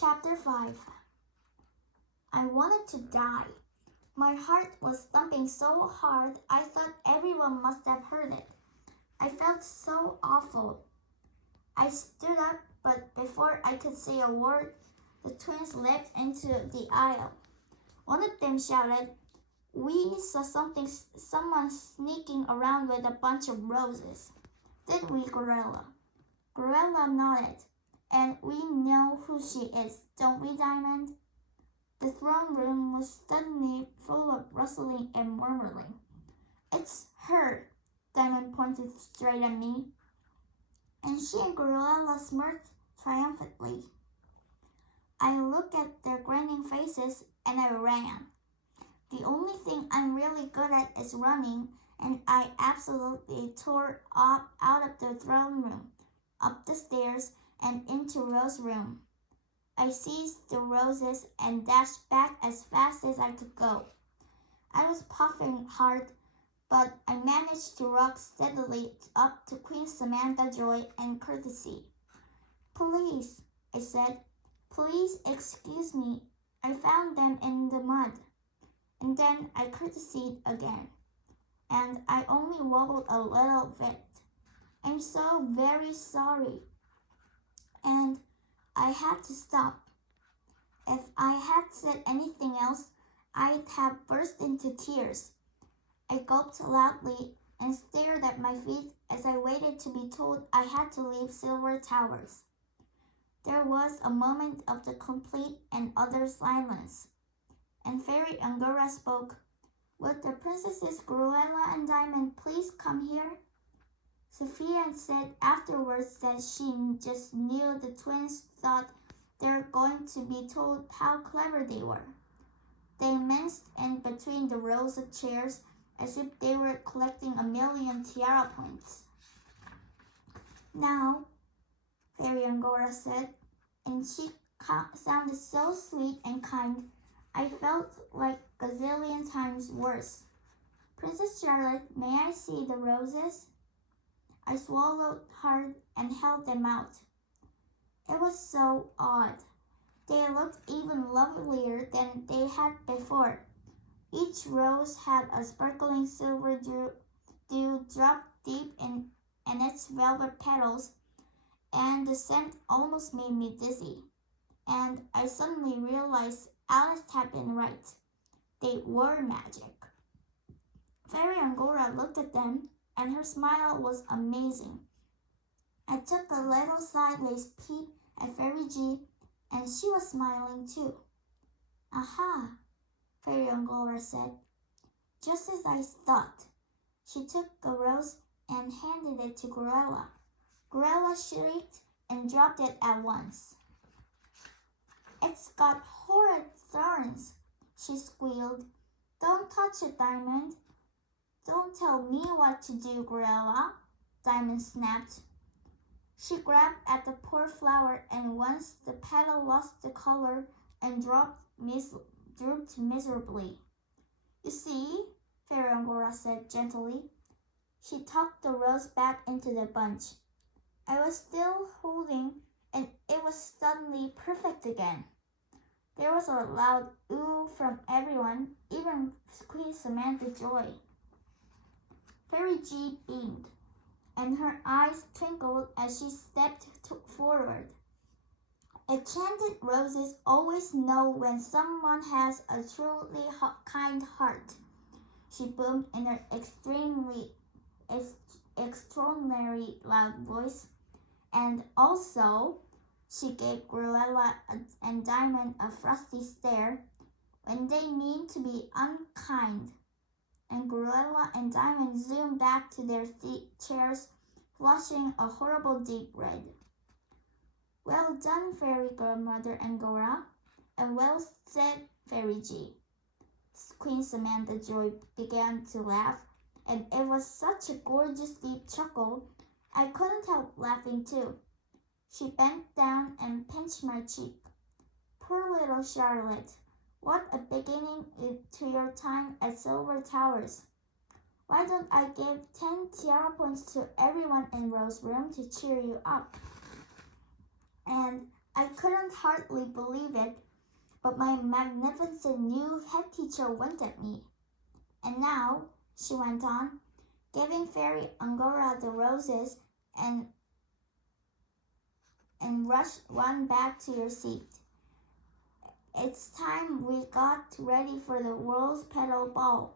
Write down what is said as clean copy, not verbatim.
Chapter 5. I wanted to die. My heart was thumping so hard I thought everyone must have heard it. I felt so awful. I stood up, but before I could say a word, the twins leapt into the aisle. One of them shouted, "We saw someone sneaking around with a bunch of roses. Didn't we, Gorilla?" Gorilla nodded. "And we know who she is, don't we, Diamond?" The throne room was suddenly full of rustling and murmuring. "It's her," Diamond pointed straight at me, and she and Gorilla smirked triumphantly. I looked at their grinning faces and I ran. The only thing I'm really good at is running, and I absolutely tore up out of the throne room, up the stairs, and into Rose's room. I seized the roses and dashed back as fast as I could go. I was puffing hard, but I managed to walk steadily up to Queen Samantha Joy and courtesy. "Please," I said, "please excuse me. I found them in the mud." And then I courtesied again, and I only wobbled a little bit. "I'm so very sorry." And I had to stop. If I had said anything else, I'd have burst into tears. I gulped loudly and stared at my feet as I waited to be told I had to leave Silver Towers. There was a moment of the complete and utter silence, and Fairy Angora spoke. "Would the Princesses Cruella and Diamond please come here?" Sophia said afterwards that she just knew the twins thought they were going to be told how clever they were. They minced in between the rows of chairs as if they were collecting 1,000,000 Tiara points. "Now," Fairy Angora said, and she sounded so sweet and kind, I felt like a gazillion times worse. "Princess Charlotte, may I see the roses?" I swallowed hard and held them out. It was so odd. They looked even lovelier than they had before. Each rose had a sparkling silver dew drop deep in its velvet petals, and the scent almost made me dizzy. And I suddenly realized Alice had been right. They were magic. Fairy Angora looked at them, and her smile was amazing. I took a little sideways peep at Fairy G, and she was smiling too. "Aha," Fairy Angora said. "Just as I thought." She took a rose and handed it to Cruella. Cruella shrieked and dropped it at once. "It's got horrid thorns," she squealed. "Don't touch it, Diamond." "Don't tell me what to do, Cruella," Diamond snapped. She grabbed at the poor flower, and once the petal lost the color and drooped miserably. "You see," Fairy Angora said gently. She tucked the rose back into the bunch. I was still holding, and it was suddenly perfect again. There was a loud "ooh" from everyone, even Queen Samantha Joy. Fairy G beamed, and her eyes twinkled as she stepped forward. "Enchanted roses always know when someone has a truly kind heart," she boomed in her extraordinary loud voice. "And also," she gave Cruella and Diamond a frosty stare, "when they mean to be unkind." And Cruella and Diamond zoomed back to their chairs, flushing a horrible deep red. "Well done, Fairy Godmother Angora, and well said, Fairy G." Queen Samantha Joy began to laugh, and it was such a gorgeous deep chuckle, I couldn't help laughing too. She bent down and pinched my cheek. "Poor little Charlotte. What a beginning to your time at Silver Towers. Why don't I give 10 Tiara points to everyone in Rose's room to cheer you up?" And I couldn't hardly believe it, but my magnificent new head teacher winked at me. And now, she went on, giving Fairy Angora the roses and run back to your seat. It's time we got ready for the World's Petal Ball.